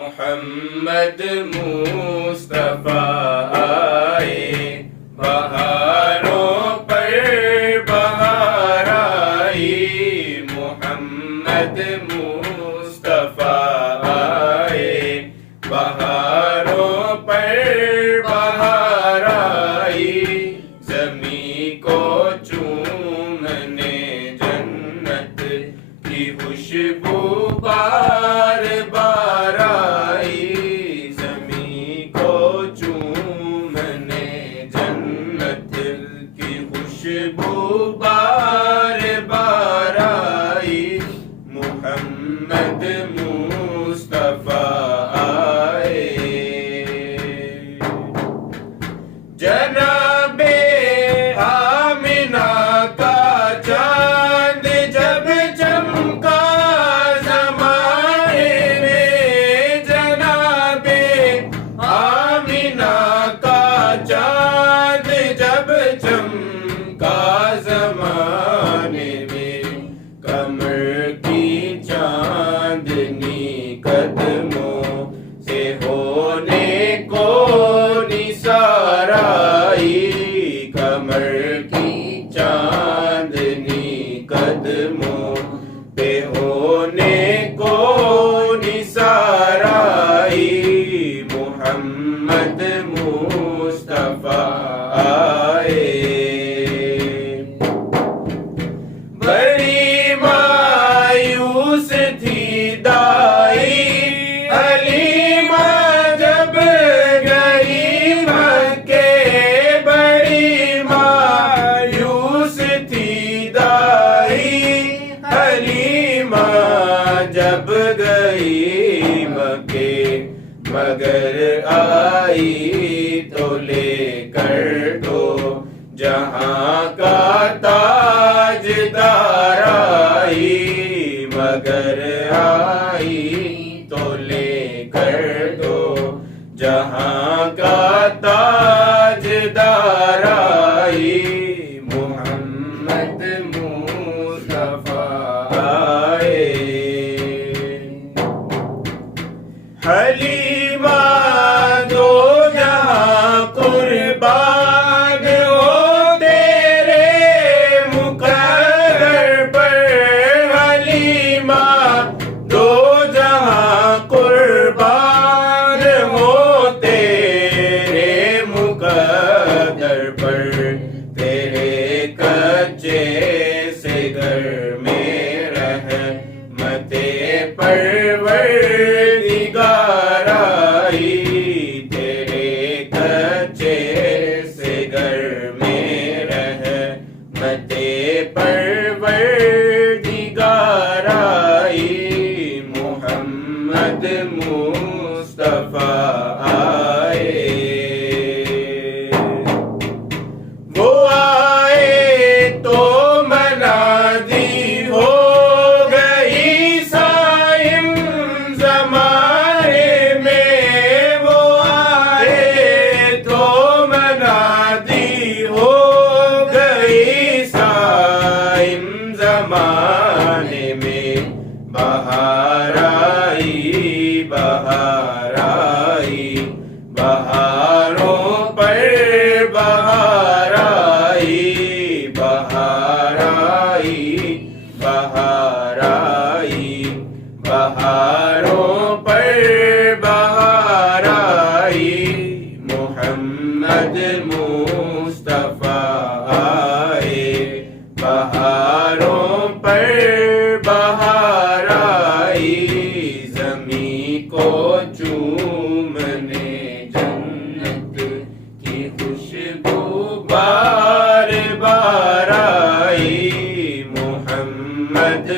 محمد مصطفیٰ آئے، بہاروں پر بہار آئی۔ محمد مصطفیٰ آئے، بہاروں پر بہار آئی۔ زمین کو چومنے جنت کی خوشبو بار بار آئی۔ زمین کو چومنے جنت کی خوشبو بار بار آئی۔ محمد مصطفیٰ آئے۔ جناب آمنہ کا چاند جب چمکا زمانے میں، جناب آمنہ کا چاند جب چمکا زمانے میں، کمر کی چاندنی قدموں سے ہونے کو نثار آئی۔ کمر کی چاندنی قدموں پہ ہونے کو نثار آئی۔ محمد مصطفیٰ آئے۔ بڑی مایوس تھی دائی حلیمہ جب گئی مکے، بڑی مایوس تھی دائی حلیمہ جب گئی مکے، مگر آئی تو لے کر تو جہاں کا تاجدار آئی۔ مگر آئی تو لے کر تو جہاں کا تاجدار آئی۔ محمد مصطفیٰ آئے۔ حلیمہ دو جہاں قربان ہو تیرے مقرر پر، حلیمہ دو جہاں قربان ہو تیرے مقدر پر، تیرے کچے سے گھر میں رحمت پروردگار آئی۔ تیرے کچے سے گھر میں رحمت پروردگار آئی۔ محمد مصطفیٰ آئے۔ وہ آئے تو منادی ہو گئی صائم زمانے میں، وہ آئے تو منادی ہو گئی صائم زمانے میں۔ بہار آئی، بہار آئی، بہاروں پر بہار آئی۔ بہار آئی، بہار آئی، بہاروں پر بہار آئی۔ محمد مصطفیٰ آئے، بہاروں پر بہار آئی۔ زمین کو چومنے جنت کی خوشبو بار بار آئی۔ محمد